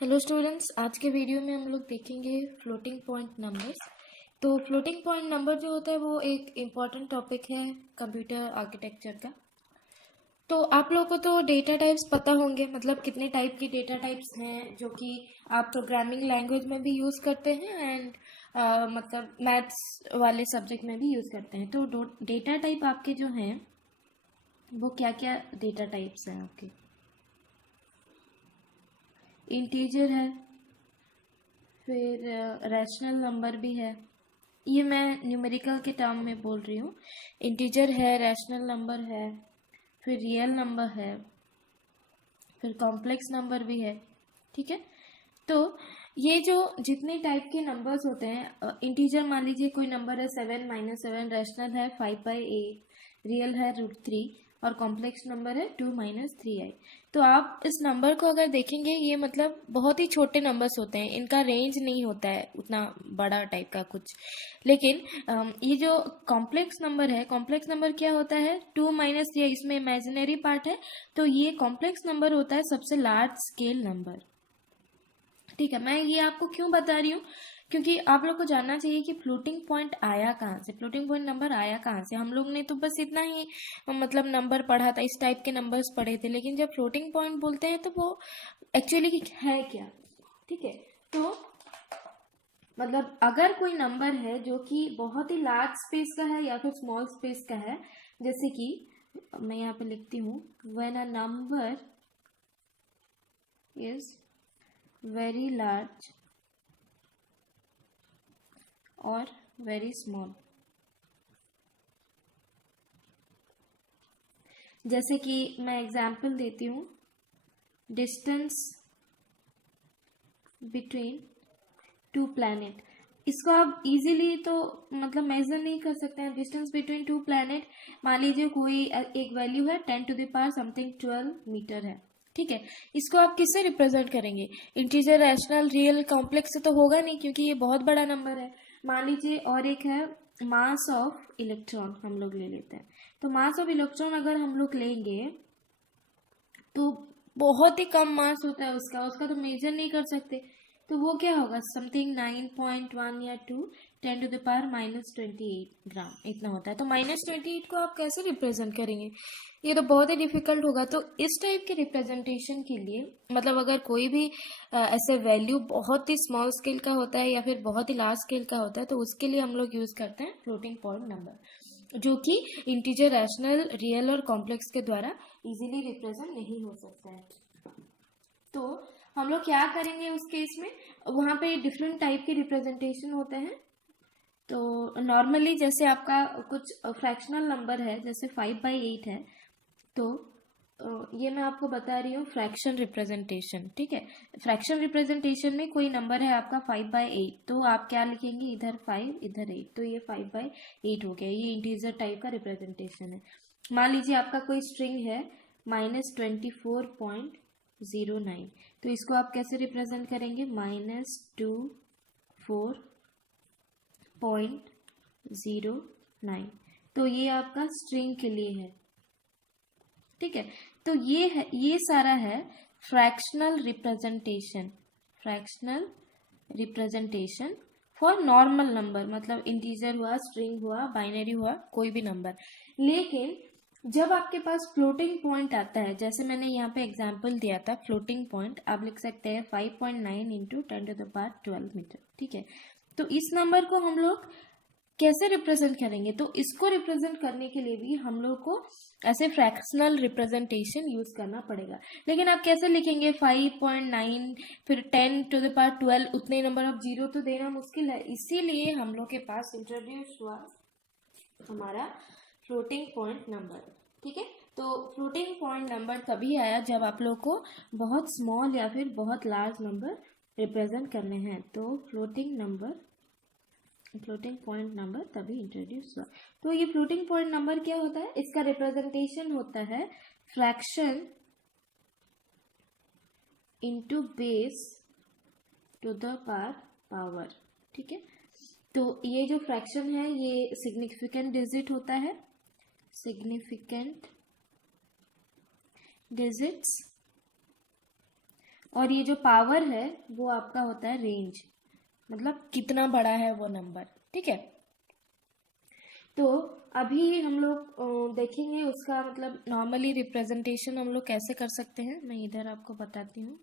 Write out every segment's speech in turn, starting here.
Hello students, आज के video में हम लोग देखेंगे फ्लोटिंग पॉइंट नंबर्स। तो फ्लोटिंग पॉइंट नंबर जो होता है वो एक इम्पॉर्टेंट टॉपिक है कंप्यूटर आर्किटेक्चर का। तो आप लोगों को तो डेटा टाइप्स पता होंगे, मतलब कितने टाइप की डेटा टाइप्स हैं जो कि आप प्रोग्रामिंग लैंग्वेज में भी यूज़ करते हैं एंड मतलब मैथ्स वाले सब्जेक्ट में भी यूज़ करते हैं। तो डेटा टाइप आपके जो हैं वो क्या क्या डेटा टाइप्स हैं आपके? इंटीजर है, फिर रैशनल नंबर भी है। ये मैं न्यूमेरिकल के टर्म में बोल रही हूँ। इंटीजर है, रैशनल नंबर है, फिर रियल नंबर है, फिर कॉम्प्लेक्स नंबर भी है। ठीक है, तो ये जो जितने टाइप के नंबर्स होते हैं, इंटीजर मान लीजिए कोई नंबर है 7 - 7, रैशनल है 5/8, रियल है √3 और कॉम्प्लेक्स नंबर है 2 - 3i। तो आप इस नंबर को अगर देखेंगे, ये मतलब बहुत ही छोटे नंबर्स होते हैं, इनका रेंज नहीं होता है उतना बड़ा टाइप का कुछ। लेकिन ये जो कॉम्प्लेक्स नंबर है, कॉम्प्लेक्स नंबर क्या होता है, 2 - 3i, इसमें इमेजिनरी पार्ट है। तो ये कॉम्प्लेक्स नंबर होता है सबसे लार्ज स्केल नंबर। ठीक है, मैं ये आपको क्यों बता रही हूँ, क्योंकि आप लोग को जानना चाहिए कि फ्लोटिंग पॉइंट आया कहाँ से, फ्लोटिंग पॉइंट नंबर आया कहाँ से। हम लोग ने तो बस इतना ही मतलब नंबर पढ़ा था, इस टाइप के नंबर्स पढ़े थे, लेकिन जब फ्लोटिंग पॉइंट बोलते हैं तो वो एक्चुअली है क्या। ठीक है, तो मतलब अगर कोई नंबर है जो कि बहुत ही लार्ज स्पेस का है या फिर स्मॉल स्पेस का है, जैसे कि मैं यहाँ पे लिखती हूँ, when a number is very large और वेरी स्मॉल। जैसे कि मैं एग्जाम्पल देती हूँ, डिस्टेंस बिटवीन टू प्लैनेट। इसको आप इजीली तो मतलब मेजर नहीं कर सकते हैं। डिस्टेंस बिटवीन टू प्लैनेट, मान लीजिए कोई एक वैल्यू है 10 to the power something 12 metre है। ठीक है, इसको आप किससे रिप्रेजेंट करेंगे? इंटीजर, रैशनल, रियल, कॉम्प्लेक्स से तो होगा नहीं, क्योंकि ये बहुत बड़ा नंबर है। मान लीजिए और एक है मास ऑफ इलेक्ट्रॉन, हम लोग ले लेते हैं। तो मास ऑफ इलेक्ट्रॉन अगर हम लोग लेंगे तो बहुत ही कम मास होता है उसका, उसका तो मेजर नहीं कर सकते। तो वो क्या होगा, समथिंग 9.1 या 2, 10 to the power -28 ग्राम, इतना होता है। तो -28 को आप कैसे रिप्रेजेंट करेंगे? ये तो बहुत ही डिफिकल्ट होगा। तो इस टाइप के रिप्रेजेंटेशन के लिए, मतलब अगर कोई भी ऐसे वैल्यू बहुत ही स्मॉल स्केल का होता है या फिर बहुत ही लार्ज स्केल का होता है, तो उसके लिए हम लोग यूज करते हैं फ्लोटिंग पॉइंट नंबर, जो कि इंटीजर, रैशनल, रियल और कॉम्प्लेक्स के द्वारा इजीली रिप्रेजेंट नहीं हो सकता है। तो हम लोग क्या करेंगे उस केस में, वहाँ पे डिफरेंट टाइप के रिप्रेजेंटेशन होते हैं। तो नॉर्मली जैसे आपका कुछ फ्रैक्शनल नंबर है, जैसे 5/8 है, तो ये मैं आपको बता रही हूँ फ्रैक्शन रिप्रेजेंटेशन। ठीक है, फ्रैक्शन रिप्रेजेंटेशन में कोई नंबर है आपका 5/8, तो आप क्या लिखेंगे, इधर 5 इधर 8, तो ये 5/8 हो गया। ये इंटीजर टाइप का रिप्रेजेंटेशन है। मान लीजिए आपका कोई स्ट्रिंग है -24.09, तो इसको आप कैसे रिप्रेजेंट करेंगे, -24.09। तो ये आपका स्ट्रिंग के लिए है। ठीक है, तो ये है, ये सारा है fractional representation. Fractional representation for normal number, मतलब इंटीजर हुआ, स्ट्रिंग हुआ, बाइनरी हुआ, कोई भी नंबर। लेकिन जब आपके पास फ्लोटिंग पॉइंट आता है, जैसे मैंने यहाँ पे एग्जांपल दिया था, फ्लोटिंग पॉइंट आप लिख सकते हैं 5.9 × 10 to the power 12 मीटर। ठीक है, तो इस नंबर को हम लोग कैसे रिप्रेजेंट करेंगे? तो इसको रिप्रेजेंट करने के लिए भी हम लोग को ऐसे फ्रैक्शनल रिप्रेजेंटेशन यूज करना पड़ेगा। लेकिन आप कैसे लिखेंगे 5.9 फिर 10 to the power 12, उतने नंबर ऑफ जीरो तो देना मुश्किल है। इसीलिए हम लोग के पास इंट्रोड्यूस हुआ हमारा फ्लोटिंग पॉइंट नंबर। ठीक है, तो फ्लोटिंग पॉइंट नंबर तभी आया जब आप लोग को बहुत स्मॉल या फिर बहुत लार्ज नंबर रिप्रेजेंट करने हैं, तो फ्लोटिंग पॉइंट नंबर तभी इंट्रोड्यूस हुआ। तो ये फ्लोटिंग पॉइंट नंबर क्या होता है, इसका रिप्रेजेंटेशन होता है fraction into base to the power. ठीक है, तो ये जो फ्रैक्शन है ये सिग्निफिकेंट डिजिट होता है, सिग्निफिकेंट डिजिट्स और ये जो पावर है वो आपका होता है रेंज, मतलब कितना बड़ा है वो नंबर, ठीक है। तो अभी हम लोग देखेंगे उसका मतलब नॉर्मली रिप्रेजेंटेशन हम लोग कैसे कर सकते हैं। मैं इधर आपको बताती हूँ।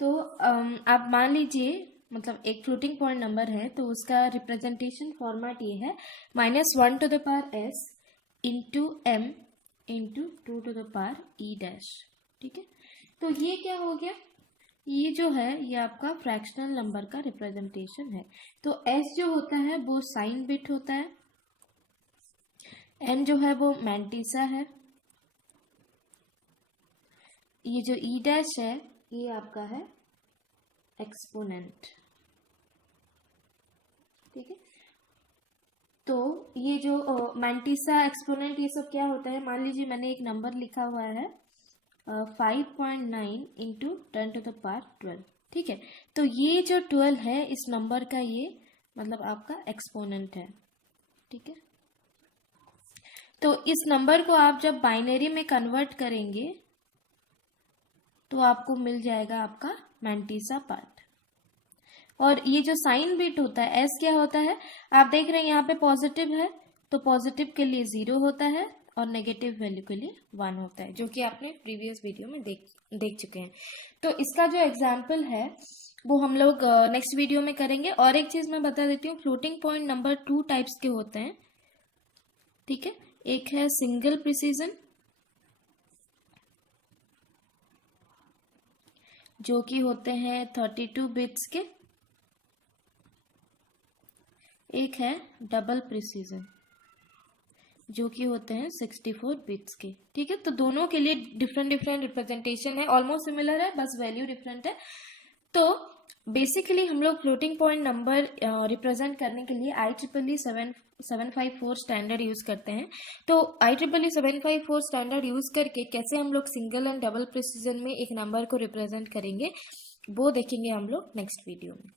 तो आप मान लीजिए मतलब एक फ्लोटिंग पॉइंट नंबर है, तो उसका रिप्रेजेंटेशन फॉर्मेट ये है -1 to the power s into m into 2 to the power e dash, ठीक है। तो ये क्या हो गया, ये जो है ये आपका फ्रैक्शनल नंबर का रिप्रेजेंटेशन है। तो s जो होता है वो साइन बिट होता है, n जो है वो मैंटिसा है, ये जो e डैश है ये आपका है एक्सपोनेंट, ठीक है। तो ये जो मैंटिसा एक्सपोनेंट ये सब क्या होता है, मान लीजिए मैंने एक नंबर लिखा हुआ है 5.9 इंटू 10 to the power 12, ठीक है। तो ये जो 12 है इस नंबर का ये मतलब आपका एक्सपोनेंट है, ठीक है। तो इस नंबर को आप जब बाइनरी में कन्वर्ट करेंगे तो आपको मिल जाएगा आपका मैंटिसा पार्ट। और ये जो साइन बिट होता है एस क्या होता है, आप देख रहे हैं यहाँ पे पॉजिटिव है तो पॉजिटिव के लिए 0 होता है और नेगेटिव वैल्यू के लिए 1 होता है, जो कि आपने प्रीवियस वीडियो में देख चुके हैं। तो इसका जो एग्जाम्पल है वो हम लोग नेक्स्ट वीडियो में करेंगे। और एक चीज मैं बता देती हूँ, फ्लोटिंग पॉइंट नंबर 2 टाइप्स के होते हैं, ठीक है। एक है सिंगल प्रिसीजन जो कि होते हैं 32 बिट्स के, एक है डबल प्रिसीजन जो कि होते हैं 64 बिट्स के, ठीक है। तो दोनों के लिए डिफरेंट डिफरेंट रिप्रेजेंटेशन है, ऑलमोस्ट सिमिलर है, बस वैल्यू डिफरेंट है। तो बेसिकली हम लोग फ्लोटिंग पॉइंट नंबर रिप्रेजेंट करने के लिए IEEE 754 स्टैंडर्ड यूज करते हैं। तो IEEE 754 स्टैंडर्ड यूज करके कैसे हम लोग सिंगल एंड डबल प्रिसीजन में एक नंबर को रिप्रेजेंट करेंगे वो देखेंगे हम लोग नेक्स्ट वीडियो में।